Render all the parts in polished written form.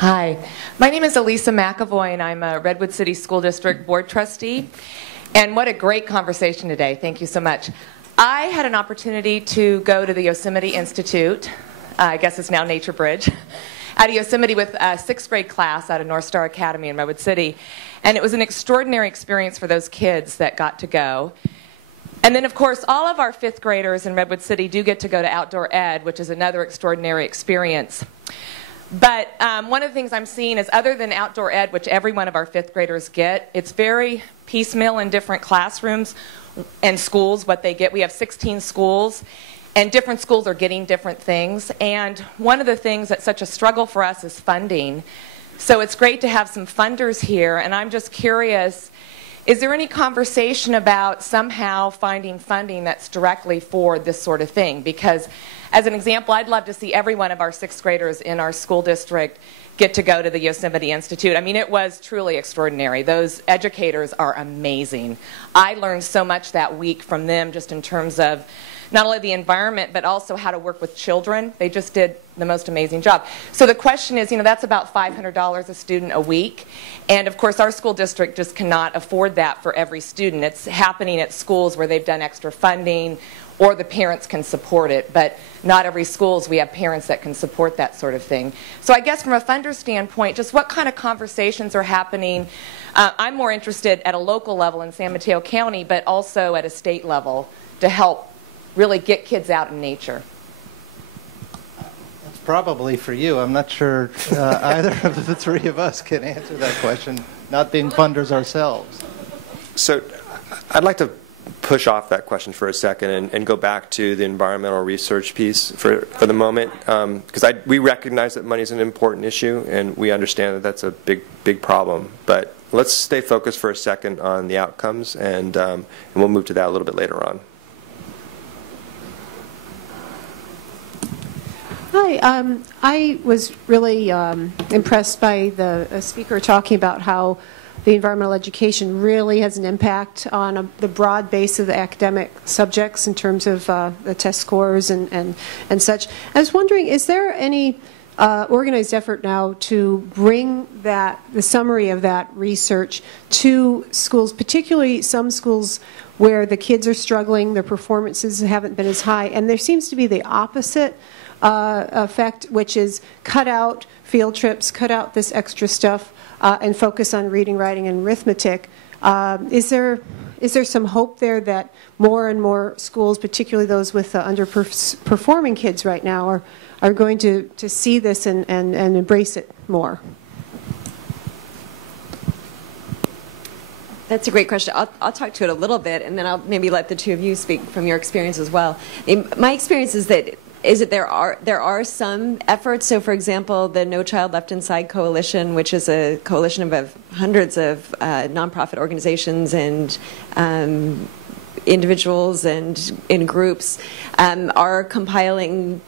Hi, my name is Elisa McAvoy, and I'm a Redwood City School District Board Trustee. And what a great conversation today. Thank you so much. I had an opportunity to go to the Yosemite Institute, I guess it's now Nature Bridge, at Yosemite with a 6th grade class out of North Star Academy in Redwood City. And it was an extraordinary experience for those kids that got to go. And then, of course, all of our 5th graders in Redwood City do get to go to outdoor ed, which is another extraordinary experience. But one of the things I'm seeing is, other than outdoor ed, which every one of our 5th graders get, it's very piecemeal in different classrooms and schools, what they get. We have 16 schools, and different schools are getting different things. And one of the things that's such a struggle for us is funding. So it's great to have some funders here, and I'm just curious, is there any conversation about somehow finding funding that's directly for this sort of thing? Because, as an example, I'd love to see every one of our 6th graders in our school district get to go to the Yosemite Institute. I mean, it was truly extraordinary. Those educators are amazing. I learned so much that week from them, just in terms of not only the environment, but also how to work with children. They just did the most amazing job. So the question is, that's about $500 a student a week. And of course, our school district just cannot afford that for every student. It's happening at schools where they've done extra funding, or the parents can support it. But not every schools we have parents that can support that sort of thing. So I guess from a funder standpoint, just what kind of conversations are happening? I'm more interested at a local level in San Mateo County, but also at a state level to help really get kids out in nature. That's probably for you. I'm not sure either of the three of us can answer that question, not being funders ourselves. So I'd like to push off that question for a second and go back to the environmental research piece for the moment, because we recognize that money is an important issue, and we understand that that's a big problem. But let's stay focused for a second on the outcomes, and we'll move to that a little bit later on. Hi, I was really impressed by the speaker talking about how the environmental education really has an impact on the broad base of the academic subjects in terms of the test scores and such. I was wondering, is there any organized effort now to bring the summary of that research to schools, particularly some schools where the kids are struggling, their performances haven't been as high, and there seems to be the opposite effect, which is cut out field trips, cut out this extra stuff, and focus on reading, writing, and arithmetic. Is there some hope there that more and more schools, particularly those with underperforming kids right now, are going to see this and embrace it more? That's a great question. I'll talk to it a little bit, and then I'll maybe let the two of you speak from your experience as well. My experience is that there are some efforts. So, for example, the No Child Left Inside Coalition, which is a coalition of hundreds of nonprofit organizations and individuals and in groups, are compiling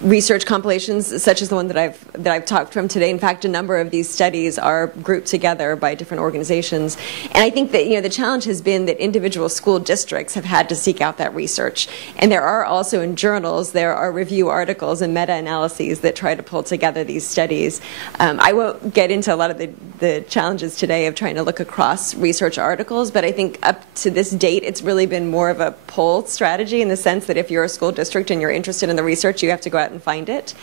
research compilations such as the one that I've talked from today. In fact, a number of these studies are grouped together by different organizations. And I think that the challenge has been that individual school districts have had to seek out that research. And there are also in journals, there are review articles and meta-analyses that try to pull together these studies. I won't get into a lot of the challenges today of trying to look across research articles, but I think up to this date, it's really been more of a pull strategy in the sense that if you're a school district and you're interested in the research, you have to go out and find it.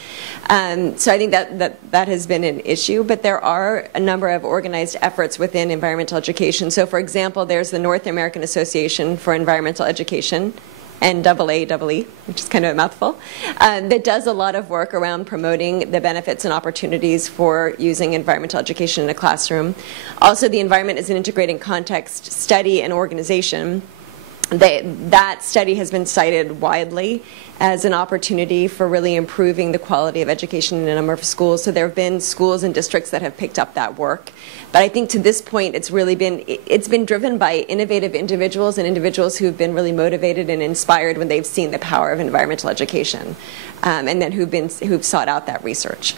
So I think that has been an issue, but there are a number of organized efforts within environmental education. So, for example, there's the North American Association for Environmental Education, NAAE, which is kind of a mouthful, that does a lot of work around promoting the benefits and opportunities for using environmental education in a classroom. Also, the environment is an integrating context study and organization. That study has been cited widely as an opportunity for really improving the quality of education in a number of schools. So there have been schools and districts that have picked up that work. But I think to this point, it's been driven by innovative individuals and individuals who've been really motivated and inspired when they've seen the power of environmental education, and then who've sought out that research.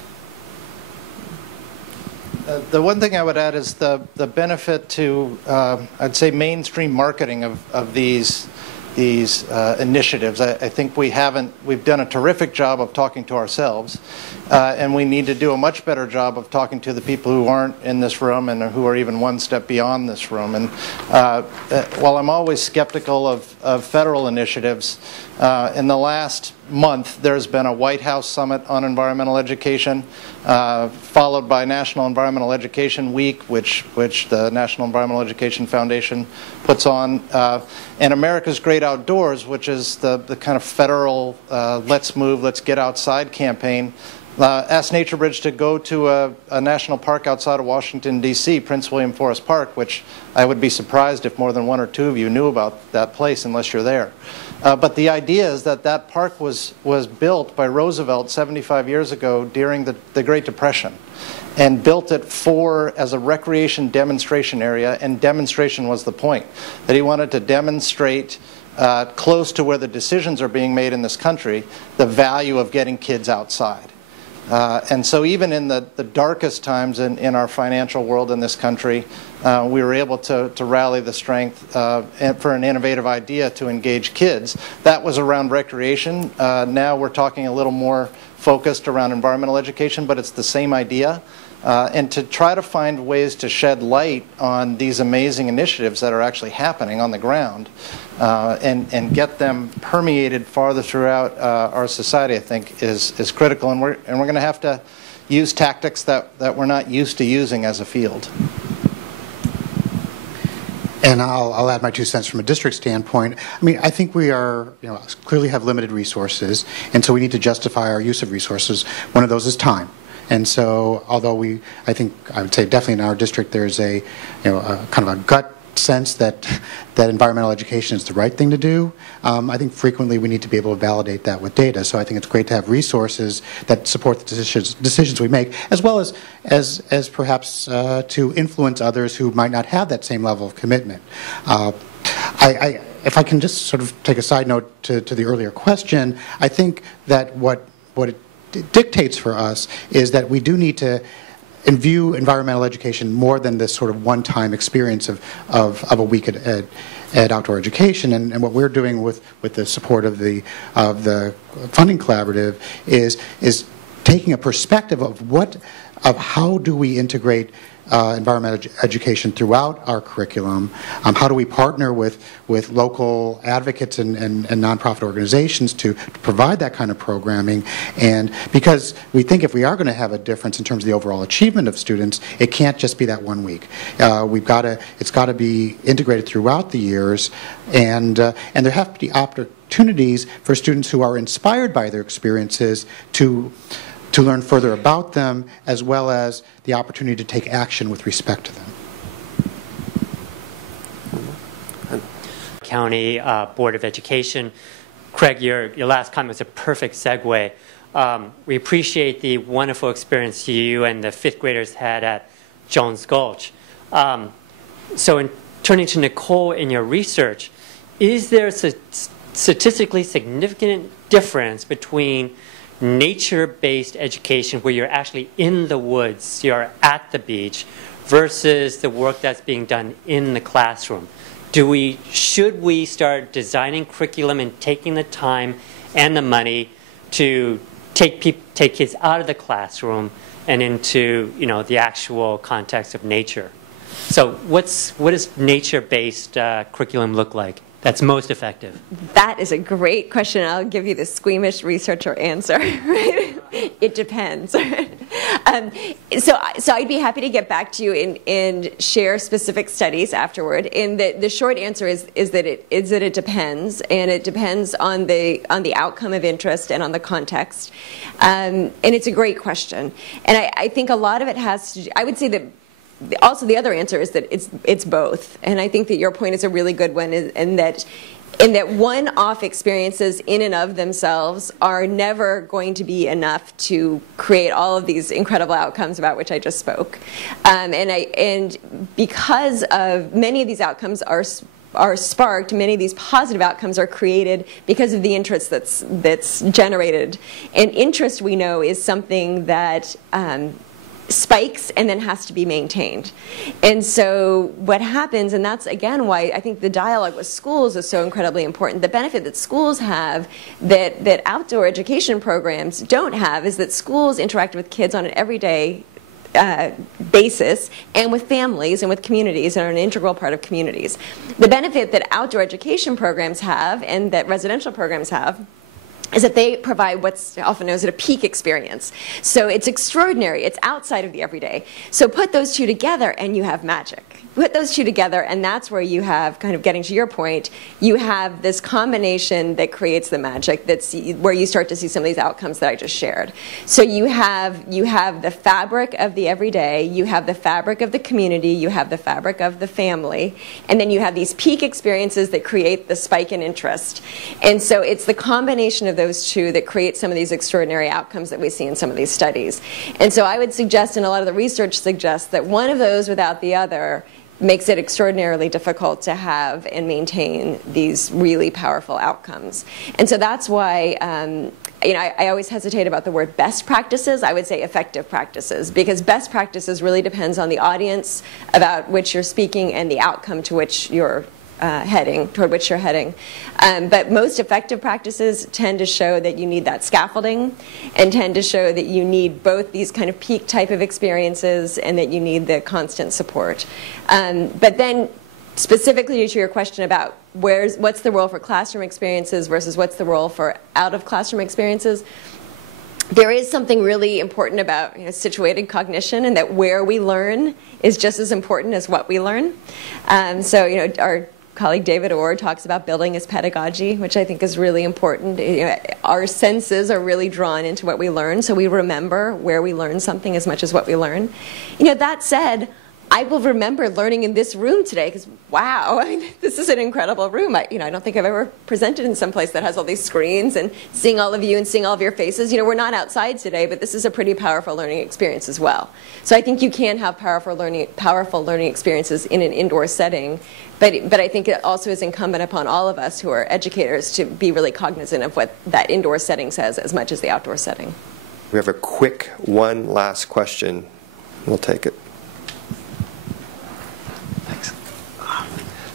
The one thing I would add is the benefit to, I'd say, mainstream marketing of these these initiatives. I think we've done a terrific job of talking to ourselves, and we need to do a much better job of talking to the people who aren't in this room and who are even one step beyond this room. And while I'm always skeptical of federal initiatives, in the last month there's been a White House Summit on Environmental Education, followed by National Environmental Education Week, which the National Environmental Education Foundation puts on, and America's Great Outdoors, which is the kind of federal let's move, let's get outside campaign. Asked NatureBridge to go to a national park outside of Washington, D.C., Prince William Forest Park, which I would be surprised if more than one or two of you knew about that place unless you're there. But the idea is that that park was built by Roosevelt 75 years ago during the Great Depression, and built it as a recreation demonstration area, and demonstration was the point, that he wanted to demonstrate close to where the decisions are being made in this country the value of getting kids outside. And so even in the darkest times in our financial world in this country, we were able to rally the strength for an innovative idea to engage kids. That was around recreation. Now we're talking a little more focused around environmental education, but it's the same idea. And to try to find ways to shed light on these amazing initiatives that are actually happening on the ground, and get them permeated farther throughout our society, I think is critical. And we're going to have to use tactics that we're not used to using as a field. And I'll add my 2 cents from a district standpoint. I mean, I think we are, clearly have limited resources, and so we need to justify our use of resources. One of those is time. And so, although I think I would say definitely in our district there's a kind of a gut sense that environmental education is the right thing to do, I think frequently we need to be able to validate that with data. So I think it's great to have resources that support the decisions we make, as well as perhaps to influence others who might not have that same level of commitment. If I can just sort of take a side note to the earlier question, I think that what it dictates for us is that we do need to view environmental education more than this sort of one-time experience of a week at outdoor education. And what we're doing with the support of the funding collaborative is taking a perspective of how do we integrate environmental education throughout our curriculum. How do we partner with local advocates and nonprofit organizations to provide that kind of programming? And because we think if we are going to have a difference in terms of the overall achievement of students, it can't just be that 1 week. It's got to be integrated throughout the years, and there have to be opportunities for students who are inspired by their experiences to learn further about them, as well as the opportunity to take action with respect to them. County Board of Education. Craig, your last comment was a perfect segue. We appreciate the wonderful experience you and the 5th graders had at Jones Gulch. So in turning to Nicole, in your research, is there a statistically significant difference between nature-based education, where you're actually in the woods, you're at the beach, versus the work that's being done in the classroom? Should we start designing curriculum and taking the time and the money to take kids out of the classroom and into the actual context of nature? So what does nature-based curriculum look like that's most effective? That is a great question. I'll give you the squeamish researcher answer. It depends. So I'd be happy to get back to you and share specific studies afterward. And the short answer is that it depends, and it depends on the outcome of interest and on the context. And it's a great question. And I think a lot of it has to do, I would say that. Also, the other answer is that it's both, and I think that your point is a really good one, in that one-off experiences in and of themselves are never going to be enough to create all of these incredible outcomes about which I just spoke, and because of many of these outcomes are sparked, many of these positive outcomes are created because of the interest that's generated, and interest, we know, is something that spikes and then has to be maintained. And so what happens, and that's again why I think the dialogue with schools is so incredibly important. The benefit that schools have that outdoor education programs don't have is that schools interact with kids on an everyday basis, and with families and with communities, and are an integral part of communities. The benefit that outdoor education programs have and that residential programs have is that they provide what's often known as a peak experience. So it's extraordinary. It's outside of the everyday. So put those two together and you have magic. Put those two together and that's where you have, kind of getting to your point, you have this combination that creates the magic. That's where you start to see some of these outcomes that I just shared. So you have the fabric of the everyday, you have the fabric of the community, you have the fabric of the family, and then you have these peak experiences that create the spike in interest. And so it's the combination of those two that create some of these extraordinary outcomes that we see in some of these studies. And so I would suggest, and a lot of the research suggests, that one of those without the other makes it extraordinarily difficult to have and maintain these really powerful outcomes. And so that's why I always hesitate about the word best practices. I would say effective practices, because best practices really depends on the audience about which you're speaking and the outcome to which you're toward which you're heading. But most effective practices tend to show that you need that scaffolding and tend to show that you need both these kind of peak type of experiences and that you need the constant support. But then specifically to your question about what's the role for classroom experiences versus what's the role for out-of-classroom experiences, there is something really important about situated cognition, and that where we learn is just as important as what we learn. So our colleague David Orr talks about building as pedagogy, which I think is really important. Our senses are really drawn into what we learn, so we remember where we learn something as much as what we learn. That said, I will remember learning in this room today because, wow, this is an incredible room. I don't think I've ever presented in some place that has all these screens and seeing all of you and seeing all of your faces. We're not outside today, but this is a pretty powerful learning experience as well. So I think you can have powerful learning experiences in an indoor setting, but I think it also is incumbent upon all of us who are educators to be really cognizant of what that indoor setting says as much as the outdoor setting. We have a quick one last question. We'll take it.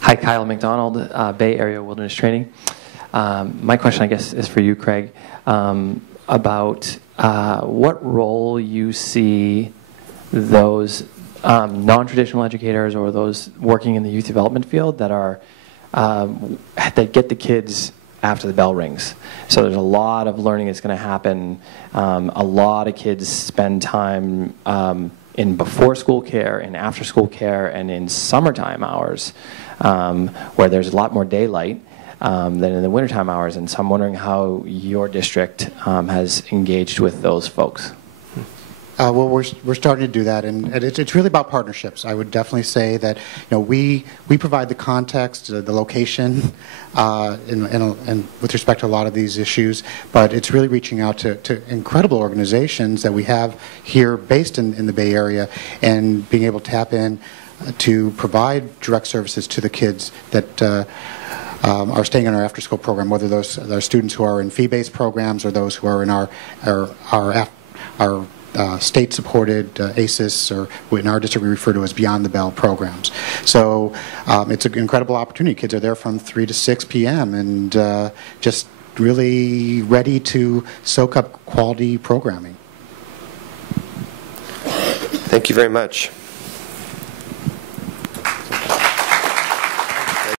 Hi, Kyle McDonald, Bay Area Wilderness Training. My question, I guess, is for you, Craig, about what role you see those non-traditional educators or those working in the youth development field that are that get the kids after the bell rings. So there's a lot of learning that's going to happen. A lot of kids spend time in before school care, in after school care, and in summertime hours, where there's a lot more daylight than in the wintertime hours. And so I'm wondering how your district has engaged with those folks. Well, we're starting to do that, and it's really about partnerships. I would definitely say that we provide the context, the location, and with respect to a lot of these issues, but it's really reaching out to incredible organizations that we have here based in the Bay Area and being able to tap in to provide direct services to the kids that are staying in our after-school program, whether those are students who are in fee-based programs or those who are in our state-supported ACES, or in our district we refer to as Beyond the Bell programs. So it's an incredible opportunity. Kids are there from 3 to 6 p.m. and just really ready to soak up quality programming. Thank you very much.